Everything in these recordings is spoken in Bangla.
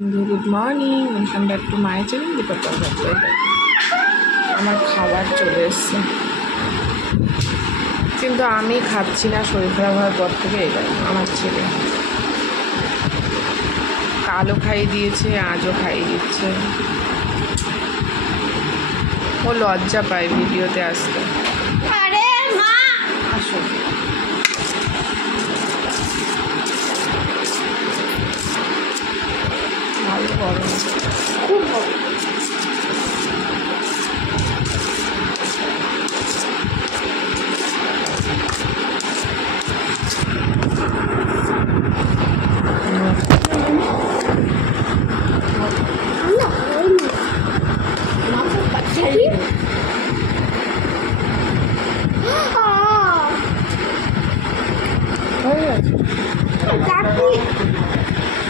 Good morning, welcome back to my channel Deepak. আমার খাবার চলে এসছে, কিন্তু আমি খাচ্ছি না। শরীর খারাপ হওয়ার পর থেকে এটাই আমার ছেলে কালও খাইয়ে দিয়েছে, আজও খাইয়ে দিচ্ছে। ও লজ্জা পায় ভিডিওতে আসতে। আসো, ভালো গরম, খুব গরম।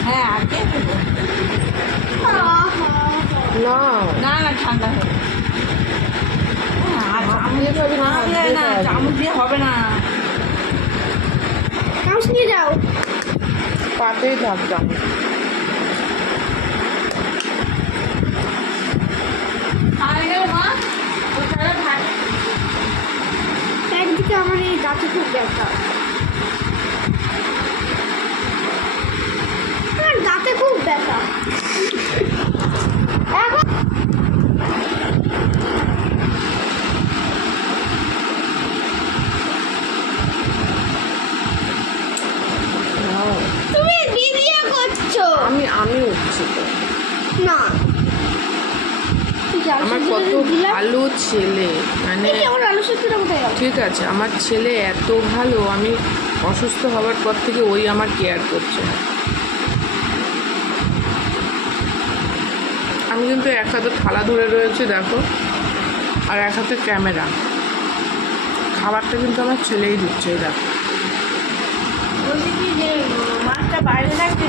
হ্যাঁ আগে না না না ঠান্ডা হবে। চামচ দিয়ে হবে না, চামচ নিয়ে যাও। পাতেই থাকতাম। একদিকে আমার এই দাঁতে খুব ব্যথা, আমার দাঁতে খুব ব্যথা এখন। তুমি ভিডিও করছো? আমি উঠছি তো। না, আমার কত ভালো ছেলে, মানে আমার আলু সেদ্ধটা কোথায় গেল? ঠিক আছে, আমার ছেলে এত ভালো। আমি অসুস্থ হওয়ার পর থেকে ওই আমার কেয়ার করছে। আমি কিন্তু এক হাতে থালা ধরে রয়েছে দেখো, আর এক হাতে ক্যামেরা। খাবারটা কিন্তু আমার ছেলেই দিচ্ছে, দেখো। বলছি কি যে মাছটা বাইরে রাখতে